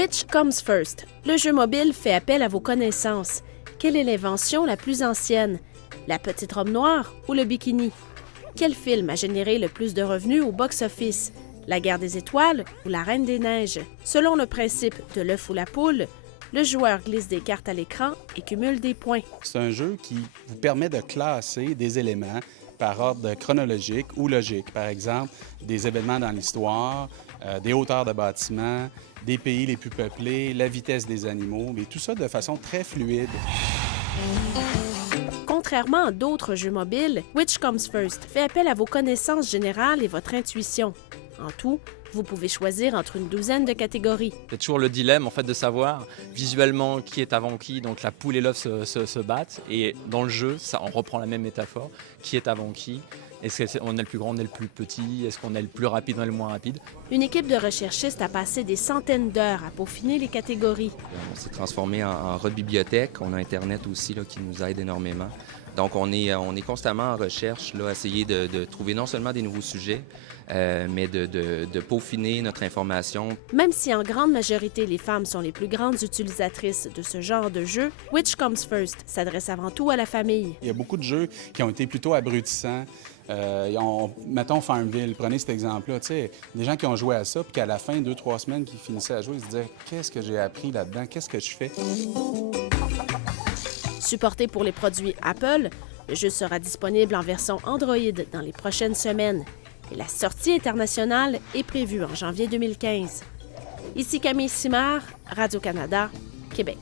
Which comes first? Le jeu mobile fait appel à vos connaissances. Quelle est l'invention la plus ancienne? La petite robe noire ou le bikini? Quel film a généré le plus de revenus au box-office? La guerre des étoiles ou la Reine des neiges? Selon le principe de l'œuf ou la poule, le joueur glisse des cartes à l'écran et cumule des points. C'est un jeu qui vous permet de classer des éléments par ordre chronologique ou logique. Par exemple, des événements dans l'histoire, des hauteurs de bâtiments, des pays les plus peuplés, la vitesse des animaux, mais tout ça de façon très fluide. Contrairement à d'autres jeux mobiles, Which Comes First fait appel à vos connaissances générales et votre intuition. En tout, vous pouvez choisir entre une douzaine de catégories. C'est toujours le dilemme en fait de savoir visuellement qui est avant qui, donc la poule et l'œuf se battent et dans le jeu, ça, on reprend la même métaphore, qui est avant qui, est-ce qu'on est le plus grand, on est le plus petit, est-ce qu'on est le plus rapide, on est le moins rapide. Une équipe de recherchistes a passé des centaines d'heures à peaufiner les catégories. On s'est transformé en red bibliothèque, on a Internet aussi là, qui nous aide énormément. Donc on est constamment en recherche, là, à essayer de trouver non seulement des nouveaux sujets, mais de peaufiner notre information. Même si en grande majorité les femmes sont les plus grandes utilisatrices de ce genre de jeu, Which Comes First s'adresse avant tout à la famille. Il y a beaucoup de jeux qui ont été plutôt abrutissants. Mettons Farmville, prenez cet exemple-là. Des gens qui ont joué à ça, puis qu'à la fin, 2-3 semaines qu'ils finissaient à jouer, ils se disaient « Qu'est-ce que j'ai appris là-dedans? Qu'est-ce que je fais? » Supporté pour les produits Apple, le jeu sera disponible en version Android dans les prochaines semaines. Et la sortie internationale est prévue en janvier 2015. Ici Camille Simard, Radio-Canada, Québec.